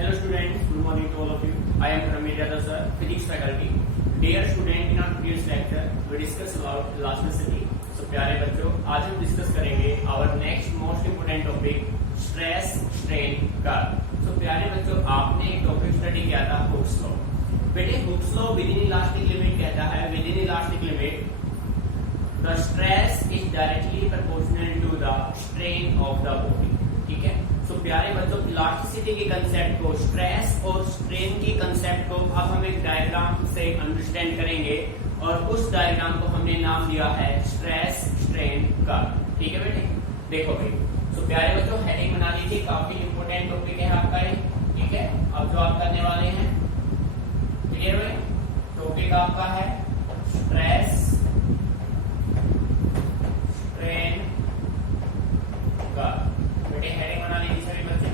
Hello students, good morning to all of you. I am Ramir Yadav sir, physics faculty. Dear student, in our previous lecture we discussed about elasticity. So प्यारे बच्चों, आज हम discuss करेंगे our next most important topic stress strain curve. So प्यारे बच्चों, आपने एक topic study किया था हुक्स लॉ. बेटे Hooke's law within elastic limit कहता है within elastic limit the stress is directly proportional to the strain of the body. ठीक है. तो प्यारे बच्चों, इलास्टिसिटी के कंसेप्ट को, स्ट्रेस और स्ट्रेन की कंसेप्ट को अब हम एक डायग्राम से अंडरस्टैंड करेंगे और उस डायग्राम को हमने नाम दिया है स्ट्रेस स्ट्रेन कर्व. ठीक है बेटे, देखो भाई. तो प्यारे बच्चों, हेडिंग बना लीजिए, काफी इंपोर्टेंट टॉपिक है आपका ये. ठीक है. अब जो आप करने वाले हैं, क्लियर है, टॉपिक आपका है स्ट्रेस स्ट्रेन कर्व. हेडिंग बना लीजिए सभी बच्चे.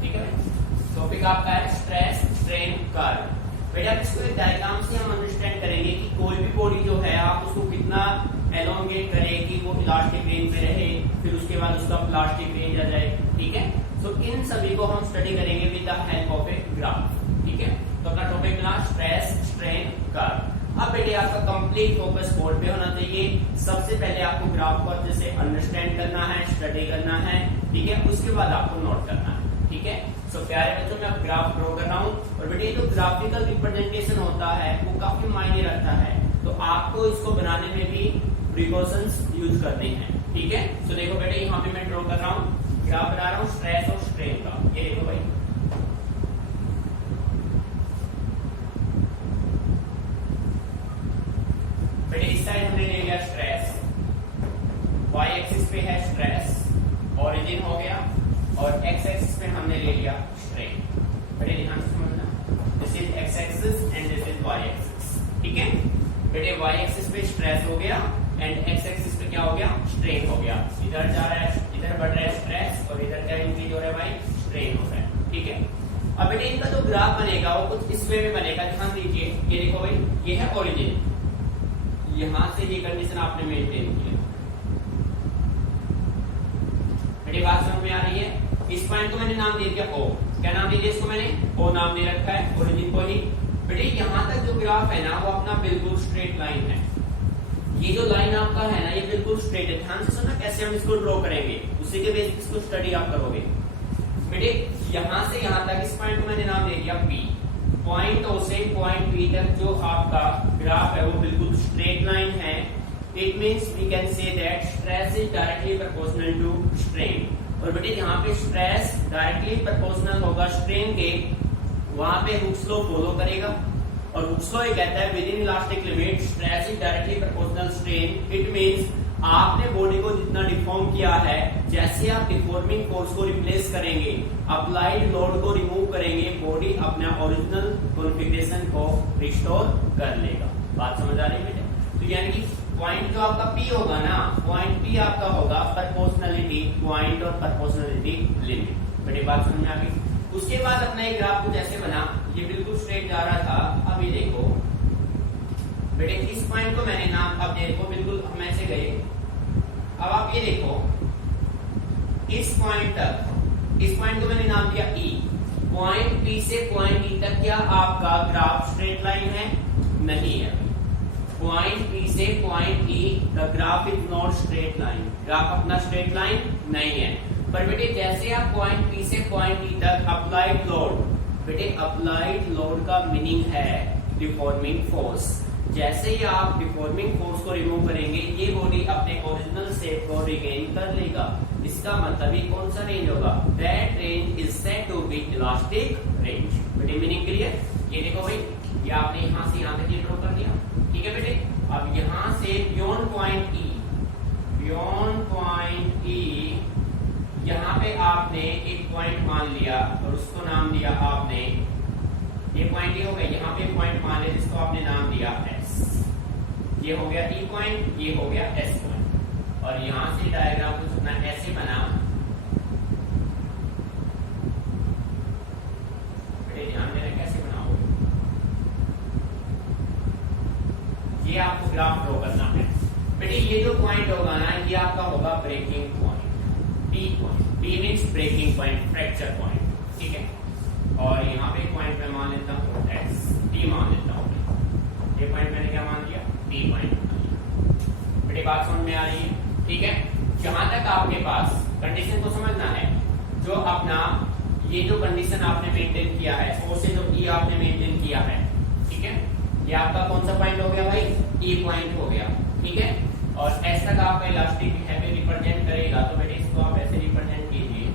ठीक है. टॉपिक आपका है स्ट्रेस स्ट्रेन कर्व. बेटा इसको एक डायग्राम से हम अंडरस्टैंड करेंगे कि कोई भी बॉडी जो है आप उसको कितना एलोंगेट करें कि वो इलास्टिक रेंज में रहे, फिर उसके बाद उसका प्लास्टिक रेंज आ जाए. ठीक है. तो इन सभी को हम स्टडी करेंगे with the help of a graph. ठीक है. तो अपना टॉपिक बना स्ट्रेस स्ट्रेन कर्व. अब बेटे आपका कंप्लीट फोकस बोर्ड पे होना चाहिए. सबसे पहले आपको ग्राफ को अच्छे से अंडरस्टैंड करना है, स्टडी करना है. ठीक है. उसके बाद आपको नोट करना है. ठीक है. सो प्यारे बच्चों, मैं अब ग्राफ ड्रॉ कर रहा हूँ और बेटे जो ग्राफिकल रिप्रेजेंटेशन होता है वो काफी मायने रखता है, तो आपको इसको बनाने में भी प्रिकॉशंस यूज करने हैं. ठीक है. सो देखो बेटे, यहाँ पे मैं ड्रॉ कर रहा हूँ, ग्राफ बना रहा हूँ स्ट्रेस और स्ट्रेन का. ये देखो भाई, इस साइड हमने ले लिया स्ट्रेस, y एक्सिस पे है स्ट्रेस, ओरिजिन हो गया, और x एक्सिस पे हमने ले लिया स्ट्रेन. बेटे ध्यान से समझना, this is x axis and this is y axis. ठीक है. बेटे y एक्सिस पे स्ट्रेस हो गया एंड x एक्सिस पे क्या हो गया, स्ट्रेन हो गया. इधर जा रहा है, इधर बढ़ रहा है स्ट्रेस और इधर क्या इंक्रीज हो रहा है भाई, स्ट्रेन हो रहा है. ठीक है. अब बेटे इनका जो ग्राफ बनेगा वो कुछ इस वे में बनेगा. ध्यान दीजिए, ये देखो भाई, ये है ओरिजिन, यहां से ये कंडीशन आपने मेंटेन किया. मेरी बात समझ में आ रही है. इस पॉइंट को मैंने नाम दे दिया O. क्या नाम दे दिया इसको मैंने, O नाम दे रखा है ओरिजिन को ही. बेटे यहां तक जो ग्राफ है ना वो अपना बिल्कुल स्ट्रेट लाइन है. ये जो लाइन आपका है ना ये बिल्कुल स्ट्रेट है. ध्यान से सुनना कैसे हम इसको ड्रॉ करेंगे, उसी के बेसिस को स्टडी आप करोगे. बेटे यहां से यहां तक इस पॉइंट को मैंने नाम दे दिया P. पॉइंट O से पॉइंट P तक जो आपका ग्राफ है वो बिल्कुल स्ट्रेट लाइन है. It means we can say that stress is directly proportional to strain. और बेटे यहाँ पे स्ट्रेस डायरेक्टली प्रोपोर्शनल होगा स्ट्रेन के, वहां पे हुक्स लॉ फॉलो करेगा. और हुक्स लॉ ये कहता है within elastic limit stress is directly proportional strain. It means आपने बॉडी को जितना डिफॉर्म किया है, जैसे आप डिफॉर्मिंग फोर्स को रिप्लेस करेंगे, अप्लाइड लोड को रिमूव करेंगे, बॉडी अपना ओरिजिनल कॉन्फ़िगरेशन को रिस्टोर कर लेगा. बात समझ आ रही है बेटे. तो यानी कि पॉइंट जो आपका P होगा ना, पॉइंट P आपका होगा प्रोपोर्शनलिटी पॉइंट और प्रोपोर्शनलिटी लिमिट. बेटे बात समझ में आ गई. उसके बाद अपना एक ग्राफ कुछ ऐसे बना, ये बिल्कुल स्ट्रेट जा रहा था. अब ये देखो बेटे, इस पॉइंट को मैंने नाम, अब देखो बिल्कुल हम ऐसे गए. अब आप ये देखो, इस पॉइंट तक, इस पॉइंट को मैंने नाम दिया E. पॉइंट P से पॉइंट E तक क्या आपका ग्राफ स्ट्रेट लाइन है? नहीं है. पॉइंट P से point E the graph is not straight line. Graph अपना स्ट्रेट लाइन नहीं है. पर बेटे जैसे आप पॉइंट P से पॉइंट E तक अप्लाइड लोड, बेटे अप्लाइड लोड का मीनिंग है डिफॉर्मिंग फोर्स. जैसे ही आप डिफॉर्मिंग फोर्स को रिमूव करेंगे, ये बॉडी अपने ओरिजिनल शेप को रिगेन कर लेगा. इसका मतलब ये कौन सा रेंज होगा, that range is said to be elastic range. बेटे मीनिंग क्लियर. ये देखो भाई, ये आपने यहां से यहां तक ये ड्रॉ कर दिया. ठीक है बेटे. अब यहां से beyond point E, beyond point E, यहां पे आपने एक पॉइंट मान लिया और उसको नाम दिया आपने, ये पॉइंट ये हो गया, यहाँ पे पॉइंट मान लिया जिसको आपने नाम दिया S. ये हो गया E पॉइंट, ये हो गया S पॉइंट. और यहां से डायग्राम कुछ अपना ऐसे बना. बेटे ध्यान देना कैसे बनाओगे, ये आपको ग्राफ ड्रॉ करना है. बेटे ये जो पॉइंट होगा ना, ये आपका होगा breaking point. T point, T means breaking point, fracture point, ठीक है। और यहाँ पे पॉइंट मैं मान लेता हूँ एक्स, टी मान लेता हूँ, ये पॉइंट मैंने क्या मान लिया, टी पॉइंट मान लिया। बेटे बात समझ में आ रही है, ठीक है। जहां तक आपके पास कंडीशन को समझना है, जो अपना ये जो कंडीशन आपने मेंटेन किया है, ओ से जो ई आपने मेंटेन किया है, ठीक है, ये आपका कौन सा पॉइंट हो गया भाई, ई पॉइंट हो गया, ठीक है। और एस तक आपका इलास्टिक बिहेवियर रिप्रेजेंट करेगा, तो बेटे इसको आप ऐसे रिप्रेजेंट कीजिए,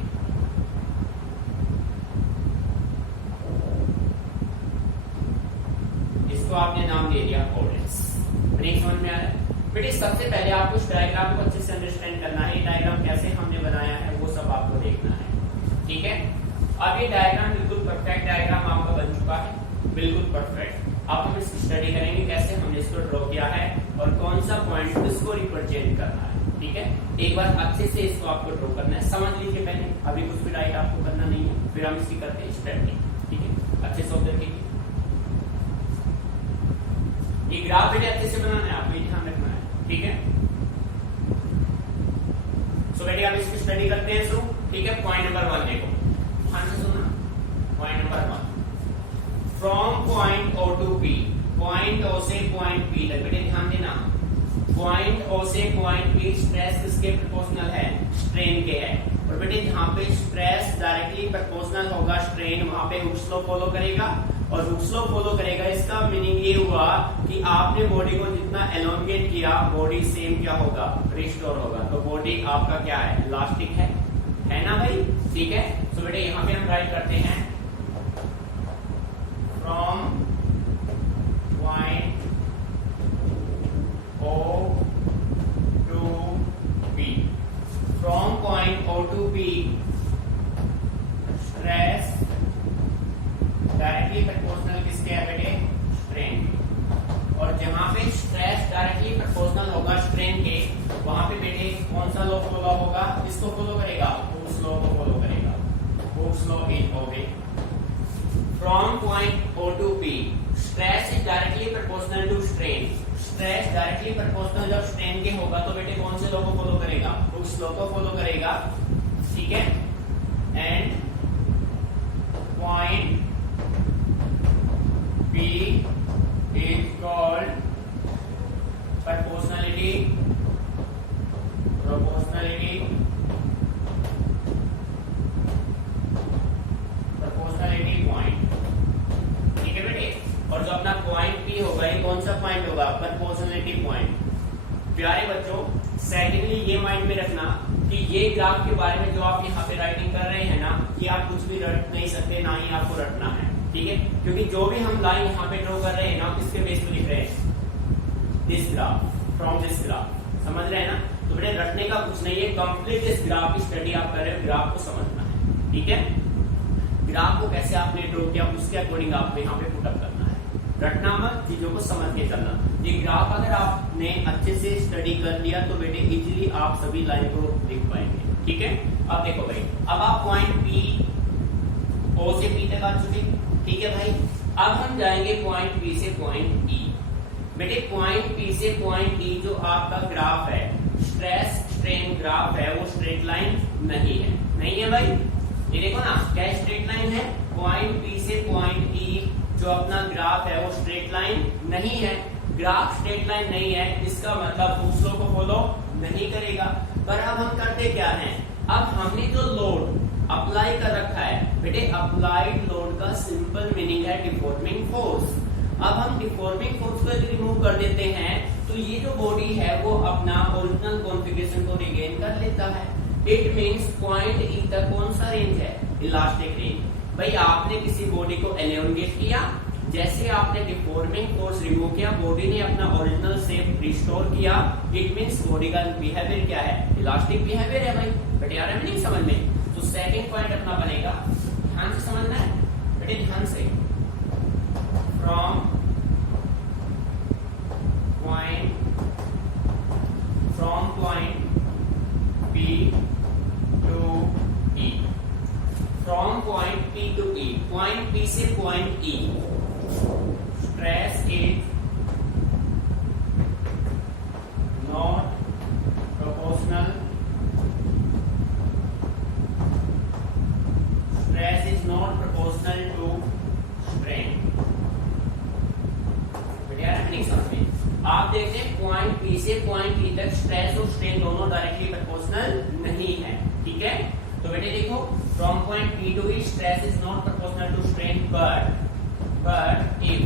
इसको आपने नाम दे दिया कोऑर्डिनेट्स। ब्रेक समझ में आ रहा है बेटे। सबसे पहले आपको इस डायग्राम को अच्छे से अंडरस्टैंड करना है, ये डायग्राम कैसे हमने बनाया है वो सब आपको देखना है, ठीक है। अब ये डायग्राम बिल्कुल परफेक्ट डायग्राम आपका बन चुका है, बिल्कुल परफेक्ट। अब हम इसकी स्टडी करेंगे कैसे हमने इसको ड्रॉ किया है और कौन सा पॉइंट इसको रिप्रेजेंट करना है, ठीक है। एक बार अच्छे से इसको आपको ड्रॉ करना है, समझ लीजिए पहले, अभी कुछ भी राइट आपको करना नहीं है, फिर हम इसकी करते हैं स्टडी, ठीक है। अच्छे से ऑब्जर्व कीजिए, ये ग्राफ बेटे अच्छे से बनाना है, आपको ये ध्यान रखना है, ठीक है। सो बेटे आप इसकी स्टडी करते हैं शुरू, ठीक है। पॉइंट नंबर 1 देखो, ध्यान से सुनना। Point number 1, from point O to P, point O से पॉइंट पी तक, बेटे ध्यान देना, पॉइंट ओ से पॉइंट पी स्ट्रेस किसके प्रोपोर्शनल है, स्ट्रेन के है। और बेटे जहां पे स्ट्रेस डायरेक्टली प्रोपोर्शनल होगा स्ट्रेन, वहां पे हुक स्लो फॉलो करेगा, और हुक स्लो फॉलो करेगा इसका मीनिंग ये हुआ कि आपने बॉडी को जितना एलोंगेट किया, बॉडी सेम क्या होगा, रिस्टोर होगा। तो बॉडी आपका क्या है, इलास्टिक है ना भाई, ठीक है। तो बेटे यहाँ पे हम राइट करते हैं from point O to P, from point O to P stress directly proportional किसके है बेटे, स्ट्रेन के। और जहां पे स्ट्रेस डायरेक्टली प्रोपोर्शनल होगा स्ट्रेन के, वहां पे बेटे कौन सा लॉ फॉलो होगा, इसको फॉलो करेगा, हुक्स लॉ को फॉलो करेगा, Hooke's law is obey. From point O to P stress is directly proportional to strain, stress directly proportional जब स्ट्रेन के होगा तो बेटे कौन से लॉ को फॉलो करेगा, हुक्स लॉ को फॉलो करेगा, ठीक है। And point P is called proportionality point, ठीक है बेटे। और जो अपना पॉइंट P होगा, ये कौन सा पॉइंट होगा, प्रोपोर्शनलिटी पॉइंट। प्यारे बच्चों, सेकेंडली ये माइंड में रखना कि ये ग्राफ के बारे में जो आप यहाँ पे राइटिंग कर रहे हैं ना, कि आप कुछ भी रट नहीं सकते, ना ही आपको रटना है, ठीक है। क्योंकि जो भी हम लाइन यहाँ पे ड्रॉ कर रहे हैं ना, किसके बेस पे लिख रहे हैं, this graph, from this graph, समझ रहे हैं ना। तो बेटे रटने का कुछ नहीं है, कंप्लीट इस ग्राफ की स्टडी आप कर रहे हो, ग्राफ को समझना है, ठीक है। ग्राफ को कैसे आपने ड्रॉ किया उसके अकॉर्डिंग आपको यहाँ पे पुटअप करना है, रटना मत, चीजों को समझ के चलना। ये ग्राफ अगर आपने अच्छे से स्टडी कर लिया तो बेटे इजीली आप सभी लाइन को लिख पाएंगे, ठीक है। अब देखो भाई, अब आप पॉइंट P, O से P तक आ चुके, ठीक है भाई। अब हम जाएंगे पॉइंट P से पॉइंट E। बेटे पॉइंट P से पॉइंट E जो आपका ग्राफ है, स्ट्रेस स्ट्रेन ग्राफ है, वो स्ट्रेट लाइन नहीं है, नहीं है भाई। ये देखो ना, क्या स्ट्रेट लाइन है, पॉइंट P से पॉइंट E जो अपना ग्राफ है वो स्ट्रेट लाइन नहीं है। ग्राफ स्ट्रेट लाइन नहीं है, इसका मतलब हुक्स लॉ को फॉलो नहीं करेगा। पर अब हम करते क्या हैं, अब हमने जो लोड अप्लाई कर रखा है बेटे, अप्लाइड लोड का सिंपल मीनिंग है डिफॉर्मिंग फोर्स। अब हम डिफॉर्मिंग फोर्स को रिमूव कर देते हैं तो ये जो बॉडी है वो अपना ओरिजिनल कॉन्फ़िगरेशन को रिगेन कर लेता है। इट मींस पॉइंट ई तक कौन सा रेंज है, इलास्टिक रेंज। भाई आपने किसी बॉडी को एलोंगेट किया, जैसे आपने डिफॉर्मिंग फोर्स रिमूव किया, बॉडी ने अपना ओरिजिनल शेप रिस्टोर किया, इट मींस बॉडी का बिहेवियर क्या है, इलास्टिक बिहेवियर है भाई। बट यार हमें नहीं समझ में, तो सेकंड पॉइंट अपना बनेगा, ध्यान से समझना है बेटे, ध्यान से। From point P to E, from point P to E, point P से point E, stress is not proportional point ई तक स्ट्रेस और स्ट्रेन दोनों डायरेक्टली प्रोपोर्शनल नहीं है, ठीक है। तो बेटे देखो, from point P to E stress is not proportional to strain, but if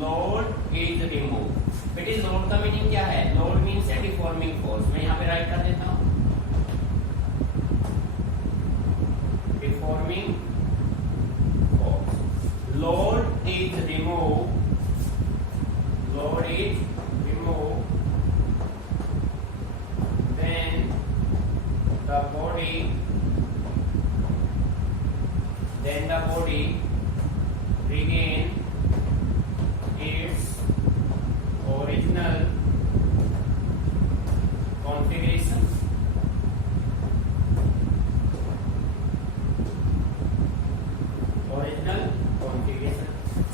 load is remove. बेटे लोड का मीनिंग क्या है? लोड मीन्स है डिफॉर्मिंग फोर्स। मैं यहाँ पे राइट कर देता हूँ, deforming force. Load is remove, load is removed, then the body regain its original configuration.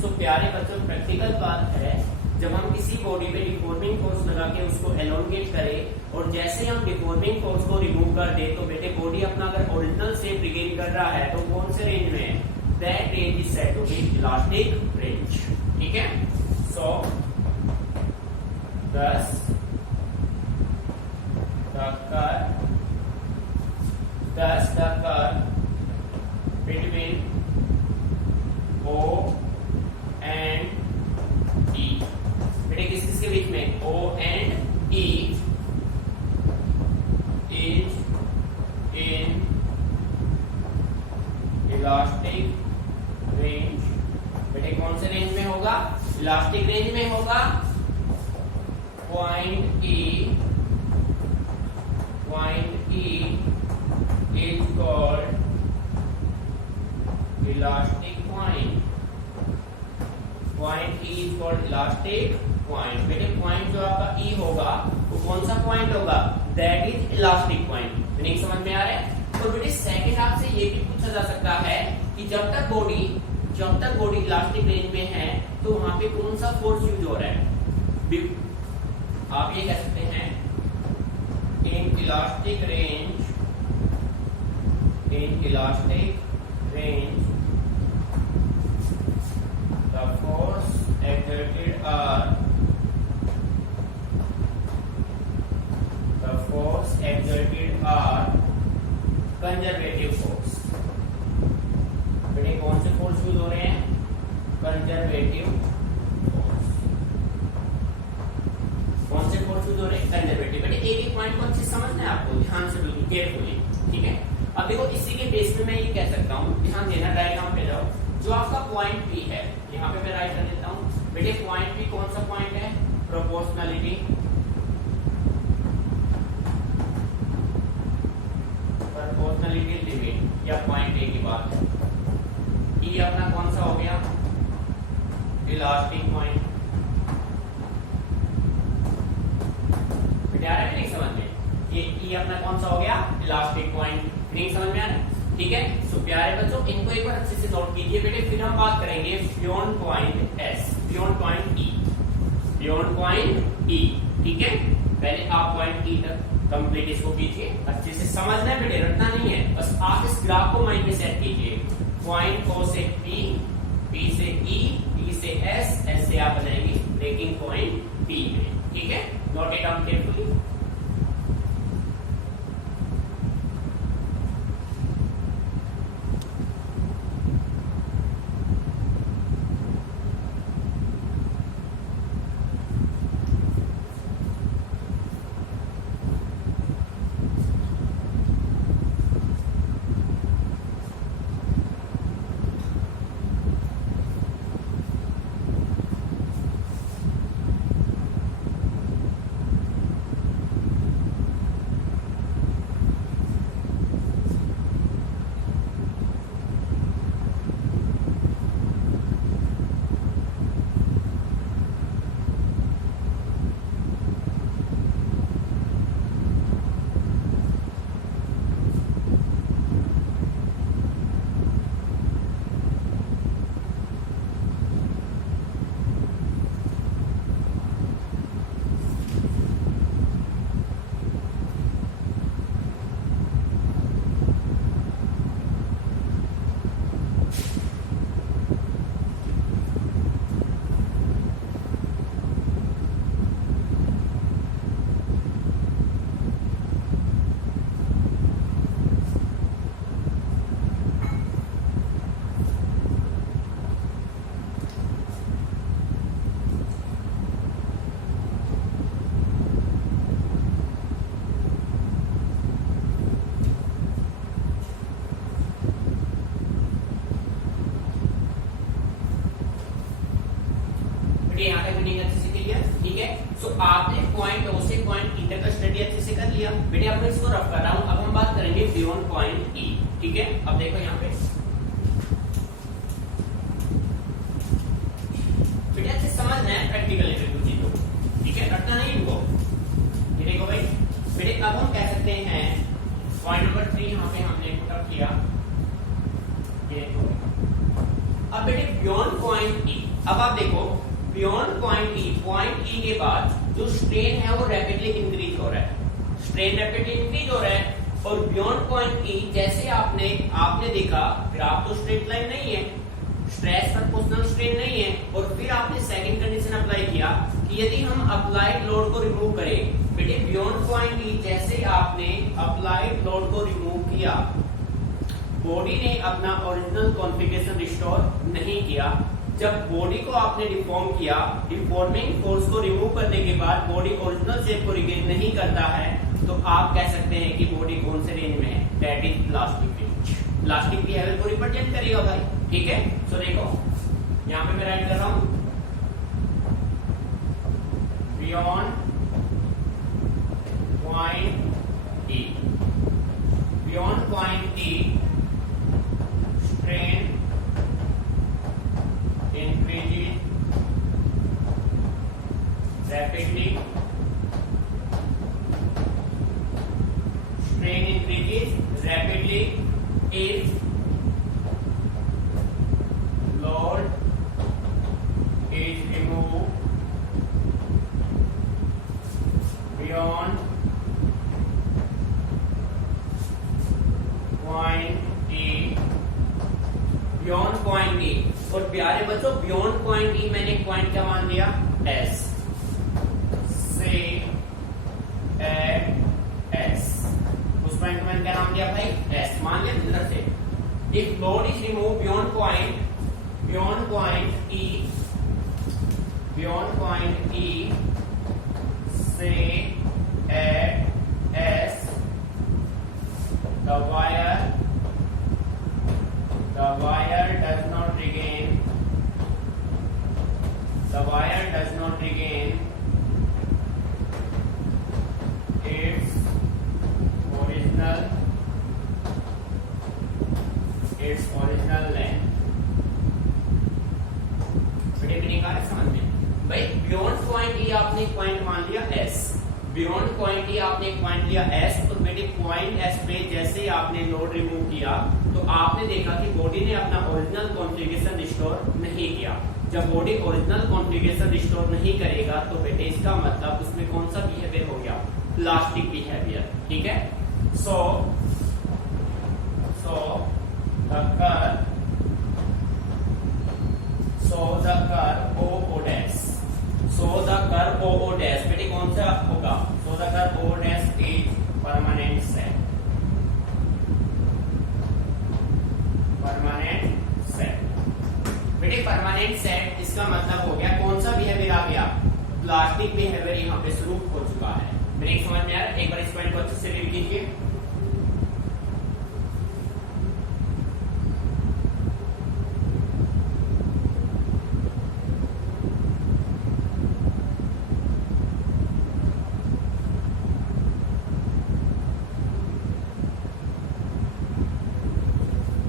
So प्यारे बच्चों, प्रैक्टिकल बात है, जब हम किसी बॉडी पे डिफॉर्मिंग फोर्स लगा के उसको एलोंगेट करें और जैसे हम डिफॉर्मिंग फोर्स को रिमूव कर दे तो बेटे बॉडी अपना अगर ओरिजिनल शेप रिगेन कर रहा है तो कौन से रेंज में है? That range is said to be elastic range, ठीक है। सो thus the curve between O and E, बेटे किसके बीच में? O and E is in elastic range. बेटे कौन से रेंज में होगा? इलास्टिक रेंज में होगा। Point E is called elastic point. Point E is called elastic point. बेटे पॉइंट जो आपका E होगा वो कौन सा पॉइंट होगा? That is elastic point. Meaning समझ में आ रहा है? और बेटे सेकंड आपसे ये भी पूछा जा सकता है कि जब तक बॉडी इलास्टिक रेंज में है तो वहां पे कौन सा फोर्स यूज हो रहा है? आप ये कह सकते हैं in elastic range the force exerted are conservative force. बेटे कौन से फोर्स यूज हो रहे हैं? Conservative force. कौन से फोर्स यूज हो रहे हैं? कंजर्वेटिव। बेटे एक पॉइंट को अच्छे समझना है आपको, ध्यान से बिल्कुल केयरफुली, ठीक है। अब देखो इसी के बेस पे मैं ये कह सकता हूँ, ध्यान देना, डायग्राम पे जाओ। जो आपका पॉइंट पी है, यहाँ पे मैं राइट कर देता हूँ। बेटे पॉइंट पी कौन सा पॉइंट है? प्रोपोर्शनलिटी लिमिट या पॉइंट ए की बात है। ई अपना कौन सा हो गया? Elastic point. बेटा आ रहा है नहीं समझ में? ये ई अपना कौन सा हो गया? Elastic point. नहीं समझ में आ रहा है? ठीक है। सो प्यारे बच्चों, इनको एक बार अच्छे से नोट कीजिए बेटे। फिर हम बात करेंगे beyond point S, beyond point E, beyond point ई, ठीक है। पहले आप पॉइंट ई तक कंप्लीट इसको कीजिए, अच्छे से समझना है बेटे, रटना नहीं है। बस आप इस ग्राफ को माइंड में सेट कीजिए। पॉइंट ओ से पी, पी से ई, ई से एस, एस से आप बनाएंगे ब्रेकिंग पॉइंट पी में, ठीक है। Note it down carefully. बेटे अब मैं इसको रफ कर रहा हूं। अब हम बात करेंगे बियॉन्ड पॉइंट ई, ठीक है। अब देखो यहाँ पे बेटे अच्छे समझना है प्रैक्टिकली बिल्कुल चीजों, ठीक है, रटना नहीं इनको। ये देखो भाई बेटे अब हम कह सकते हैं पॉइंट नंबर 3 यहाँ पे हमने पुटअप किया, ये देखो। अब बेटे बियॉन्ड पॉइंट ई, अब आप देखो बियॉन्ड पॉइंट ई के बाद जो स्ट्रेन है वो रैपिडली इंक्रीज हो रहा है, स्ट्रेन रैपिडली इंक्रीज हो रहा है। और बियॉन्ड पॉइंट ई जैसे आपने देखा ग्राफ तो स्ट्रेट लाइन नहीं है, स्ट्रेस प्रोपोर्शनल स्ट्रेन नहीं है। और फिर आपने सेकंड कंडीशन अप्लाई किया कि यदि हम अप्लाइड लोड को रिमूव करें, बेटे बियॉन्ड पॉइंट ई जैसे आपने अप्लाइड लोड को रिमूव किया, बॉडी ने अपना ओरिजिनल कॉन्फ़िगरेशन रिस्टोर नहीं किया। जब बॉडी को आपने डिफॉर्म किया, डिफॉर्मिंग फोर्स को रिमूव करने के बाद बॉडी ओरिजिनल शेप को रिगेन नहीं करता है, तो आप कह सकते हैं कि बॉडी कौन से रेंज में है, that is plastic range. Plastic behaviour को रिप्रेजेंट करेगा भाई, ठीक है। सो देखो यहां पे मैं राइट कर रहा हूं beyond point E, beyond point E strain increases rapidly, strain increases rapidly if load is removed beyond point E, beyond point E। और प्यारे बच्चों बियॉन्ड पॉइंट ई मैंने एक पॉइंट क्या मान लिया, एस से एस, उस पॉइंट को मैंने क्या नाम दिया भाई, एस मान लिया इधर से। If load is remove beyond point E, beyond point E से S, the wire does not regain its original length। बेटे मीनिंग आ रहा है समझ में भाई। बियॉन्ड पॉइंट ई आपने एक पॉइंट मान लिया एस, बियॉन्ड पॉइंट ई आपने एक पॉइंट लिया एस। तो बेटे पॉइंट एस पे जैसे ही आपने लोड रिमूव किया तो आपने देखा कि बॉडी ने अपना ओरिजिनल कॉन्फ़िगरेशन रिस्टोर नहीं किया। जब बॉडी ओरिजिनल कॉन्फ़िगरेशन रिस्टोर नहीं करेगा तो बेटे इसका मतलब उसमें कौन सा बिहेवियर हो गया, प्लास्टिक बिहेवियर, ठीक है। So the curve O dash बेटे कौन सा होगा, so the curve O dash is permanent set, बेटे परमानेंट सेट। इसका मतलब हो गया कौन सा बिहेवियर आ गया, प्लास्टिक बिहेवियर यहाँ पे शुरू हो चुका है। मेरे समझ में आ रहा है, एक बार इस पॉइंट को अच्छे से रीड कीजिए।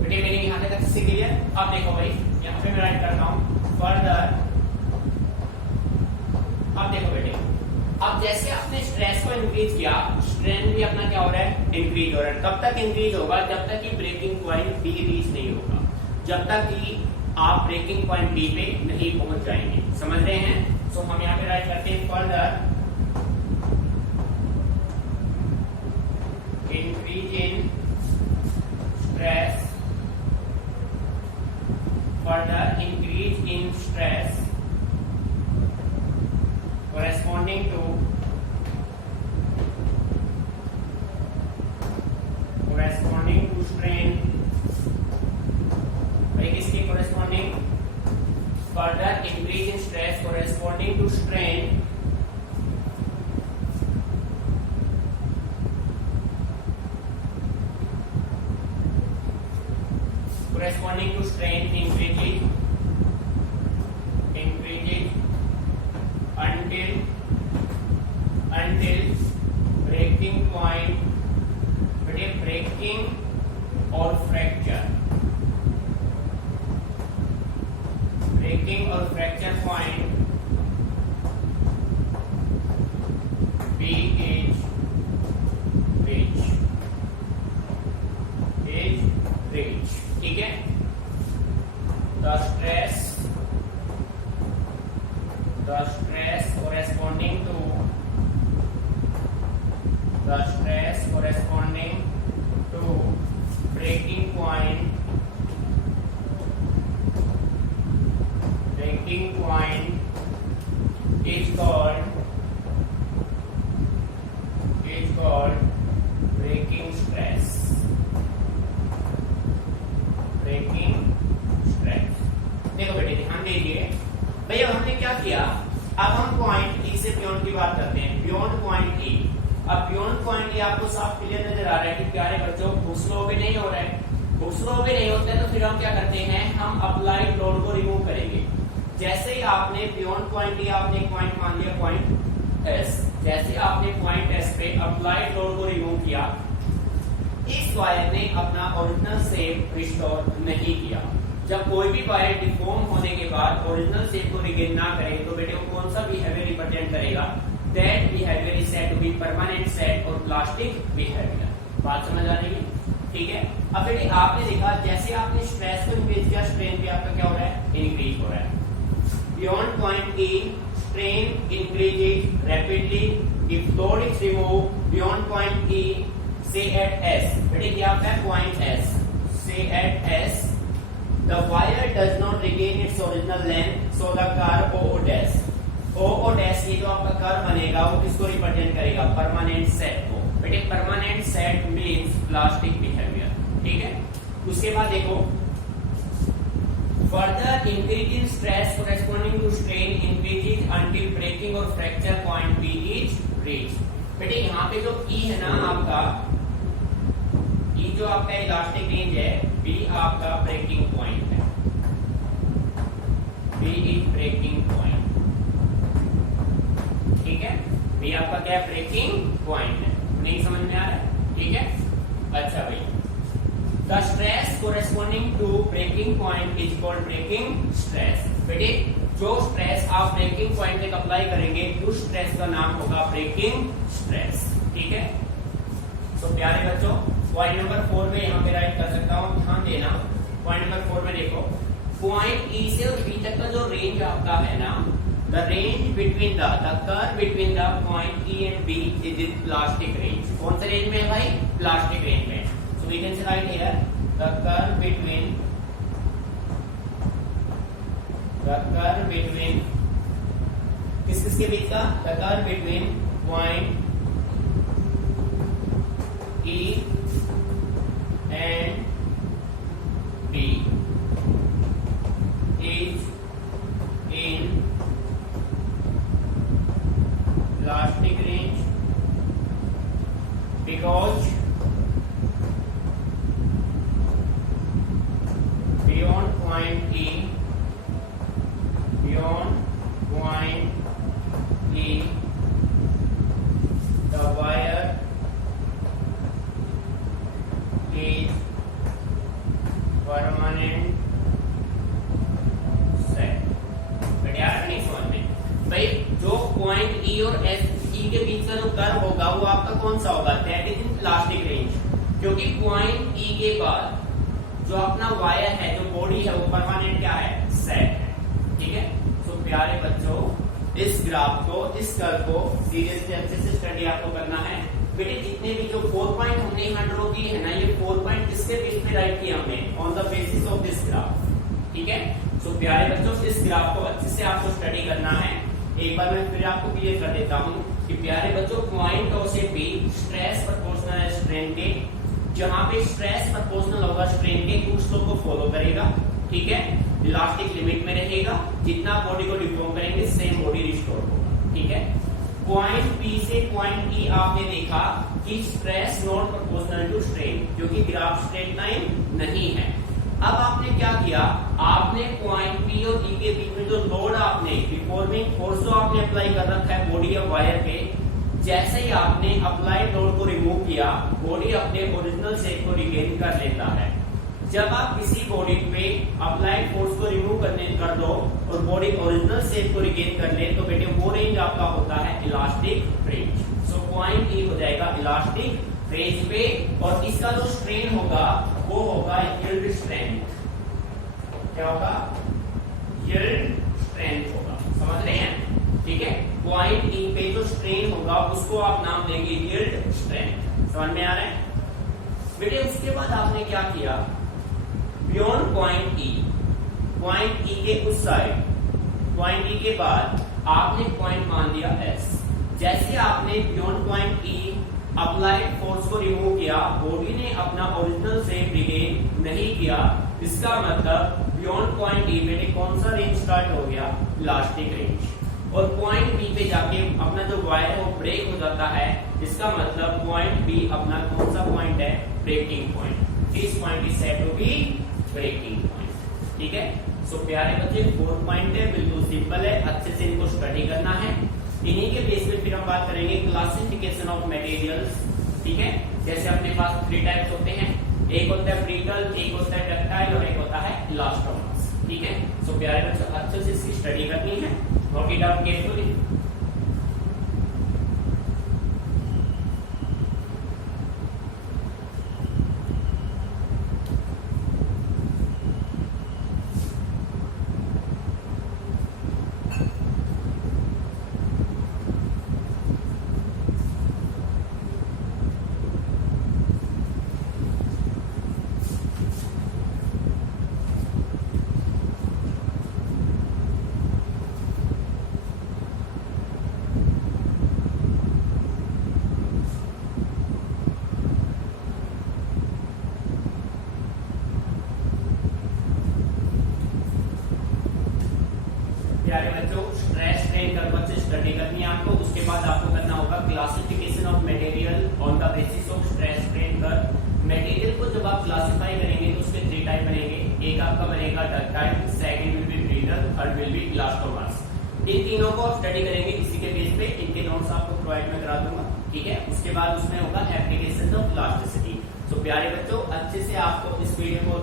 बेटे मेरी यहाँ तक अच्छे से क्लियर। अब देखो भाई यहाँ पे मैं राइट करता हूँ फर्दर। अब देखो बेटे अब जैसे आपने स्ट्रेस को इंक्रीज किया, स्ट्रेन भी अपना क्या हो रहा है, इंक्रीज हो रहा है। कब तक इंक्रीज होगा, जब तक कि ब्रेकिंग पॉइंट बी रीच नहीं होगा, जब तक कि आप ब्रेकिंग पॉइंट बी पे नहीं पहुंच जाएंगे। समझ रहे हैं। सो हम यहाँ पे राइट करते हैं further increase in stress, further increase in stress corresponding to strain, भाई किसके corresponding, further increase in stress corresponding to strain corresponding to strain increases until breaking point breaking और फ्रैक्चर, ब्रेकिंग और fracture point B is reach, ठीक है। The stress corresponding to breaking point is called breaking stress। देखो बेटे ध्यान दीजिए भैया, हमने क्या किया, अब हम पॉइंट ई से बियॉन्ड की बात करते हैं, बियॉन्ड पॉइंट ई। अब बियॉन्ड पॉइंट ई आपको साफ क्लियर नजर आ रहा है कि प्यारे बच्चों घुसलो भी नहीं हो रहा है, घुसलो भी नहीं होता है, तो फिर हम क्या करते हैं, हम अप्लाइड लोड को रिमूव करेंगे। जैसे ही आपने बियॉन्ड पॉइंट ई आपने एक पॉइंट मान लिया पॉइंट एस, जैसे आपने पॉइंट एस पे अप्लाइड लोड को रिमूव किया, इस वायर ने अपना ओरिजिनल शेप रिस्टोर नहीं किया। जब कोई भी वायर डिफॉर्म होने के बाद ओरिजिनल शेप को रिगेन ना करे तो बेटे वो कौन सा बिहेवियर रिप्रेजेंट करेगा, that behaviour is said to be permanent set और प्लास्टिक बिहेवियर। बात समझ आ रही है, ठीक है। अब बेटे आपने देखा जैसे आपने स्ट्रेस को इंक्रीज किया, स्ट्रेन पे आपका क्या हो रहा है, इंक्रीज हो रहा है। Beyond point E strain increases rapidly if load is remove beyond point E say at S, बेटे क्या है point S, say at S the wire does not regain its original length, so the curve OO dash ये जो आपका curve बनेगा वो किसको represent करेगा, परमानेंट सेट को। बेटे permanent set means plastic behaviour, ठीक है। उसके बाद देखो further increase in stress corresponding to strain increases until breaking or fracture point B is reached। बेटे यहाँ पे जो E है ना आपका, E जो आपका इलास्टिक रेंज है, B आपका ब्रेकिंग पॉइंट है, B इज ब्रेकिंग पॉइंट, ठीक है। B आपका क्या है, ब्रेकिंग पॉइंट है। नहीं समझ में आ रहा है, ठीक है। अच्छा भाई, the stress corresponding to breaking point is called breaking stress. बेटे जो स्ट्रेस आप ब्रेकिंग पॉइंट तक अप्लाई करेंगे उस स्ट्रेस का नाम होगा ब्रेकिंग स्ट्रेस, ठीक है। तो प्यारे बच्चों पॉइंट नंबर 4 में यहाँ पे राइट कर सकता हूँ, ध्यान देना। पॉइंट नंबर 4 में देखो पॉइंट ई से और बी तक का जो रेंज आपका है ना, the range between the curve between the point E and B is in plastic range. कौन से रेंज में है भाई, प्लास्टिक रेंज में। So we can say right here the curve between किस के बीच का, the curve between point E and B is in plastic range because beyond point E the wire is permanent set। बेटे यार नहीं समझ में भाई, जो पॉइंट ई और एस ई के बीच का जो कर्व होगा वो आपका कौन सा होगा, that is in plastic range, क्योंकि पॉइंट ई के बाद जो अपना वायर है, जो बॉडी है वो परमानेंट क्या है, सेट है, ठीक है। तो प्यारे बच्चों इस ग्राफ को, इस कर्व को सीरियसली अच्छे से स्टडी आपको करना है। बेटे जितने भी जो 4 पॉइंट हमने यहाँ ड्रॉ किए है ना, ये 4 पॉइंट किसके बेस पे राइट किया हमने, on the basis of this graph, ठीक है। सो प्यारे बच्चों इस ग्राफ को अच्छे से आपको स्टडी करना है। एक बार मैं फिर आपको क्लियर कर देता हूँ कि प्यारे बच्चों पॉइंट ओ से बी स्ट्रेस प्रोपोर्शनल है स्ट्रेन के, जहां पे स्ट्रेस प्रोपोर्शनल होगा स्ट्रेन के, उस लो को फॉलो करेगा, ठीक है। इलास्टिक लिमिट में रहेगा, जितना बॉडी को डिफॉर्म करेंगे सेम बॉडी रिस्टोर होगा, ठीक है। पॉइंट पी से पॉइंट ई आपने देखा कि stress not proportional to strain, क्योंकि ग्राफ स्ट्रेट लाइन नहीं है। अब आपने क्या किया, आपने पॉइंट पी और ई के बीच में जो लोड आपने डिफॉर्मिंग फोर्स जो आपने अप्लाई कर रखा है बॉडी या वायर पे, जैसे ही आपने अप्लाइड लोड को रिमूव किया, बॉडी अपने ओरिजिनल शेप को रिगेन कर लेता है। जब आप किसी बॉडी पे अप्लाइड फोर्स को रिमूव कर दो और बॉडी ओरिजिनल शेप को रिगेन कर ले, तो बेटे वो रेंज आपका होता है इलास्टिक रेंज। सो पॉइंट ई हो जाएगा इलास्टिक रेंज पे, और इसका जो स्ट्रेन होगा वो होगा यील्ड स्ट्रेंथ। क्या होगा? यील्ड स्ट्रेंथ होगा। समझ रहे हैं? ठीक है, पॉइंट ई पे जो स्ट्रेन होगा उसको आप नाम देंगे यील्ड स्ट्रेंथ। समझ में आ रहा है बेटे? उसके बाद आपने क्या किया, बियॉन्ड पॉइंट ई के उस साइड, पॉइंट ई के बाद आपने पॉइंट मान दिया एस। जैसे आपने बियॉन्ड पॉइंट ई अप्लाइड फोर्स को रिमूव किया, बॉडी ने अपना ओरिजिनल शेप रिगेन नहीं किया, इसका मतलब बियॉन्ड पॉइंट ई बेटे कौन सा रेंज स्टार्ट हो गया? Elastic range. और पॉइंट बी पे जाके अपना जो वायर है वो ब्रेक हो जाता है, इसका मतलब पॉइंट बी अपना कौन सा पॉइंट है? Breaking point. This point is said to be breaking point. ठीक है, सो प्यारे बच्चे 4 पॉइंट है, बिल्कुल सिंपल है, अच्छे से इनको स्टडी करना है। इन्हीं के बेस पे फिर हम बात करेंगे क्लासिफिकेशन ऑफ मटेरियल्स। ठीक है, जैसे अपने पास 3 टाइप्स होते हैं, एक होता है ब्रिटल, एक होता है डक्टाइल और एक होता है इलास्टोमर्स। ठीक है, सो प्यारे बच्चों अच्छे से इसकी स्टडी करनी है, नोट इट डाउन केयरफुली। प्यारे बच्चों स्ट्रेस स्ट्रेन कर्व से स्टडी करनी है आपको। उसके बाद आपको करना होगा classification of material on the basis of stress strain curve. Material को जब आप क्लासिफाई करेंगे तो उसके 3 टाइप बनेंगे, एक आपका बनेगा ductile, second will be brittle, third will be elastomers. इन तीनों को स्टडी करेंगे इसी के बेस पे, इनके नोट्स आपको प्रोवाइड में करा दूंगा। ठीक है, उसके बाद उसमें होगा एप्लीकेशन ऑफ इलास्टिसिटी। तो प्यारे बच्चों अच्छे से आपको इस वीडियो को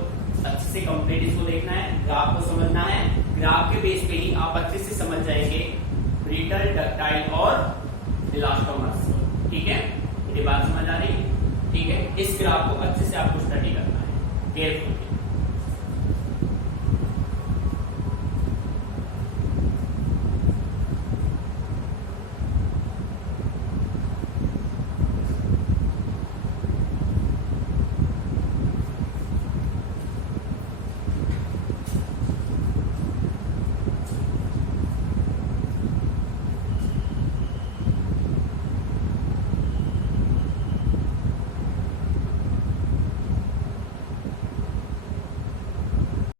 अच्छे से कंप्लीट इसको देखना है, ग्राफ को समझना है। ग्राफ के बेस पे ही आप अच्छे से समझ जाएंगे ब्रिटल, डक्टाइल और इलास्टोमर्स। ठीक है, मेरी बात समझ आ रही है? ठीक है, इस ग्राफ को अच्छे से आपको स्टडी करना है केयरफुली।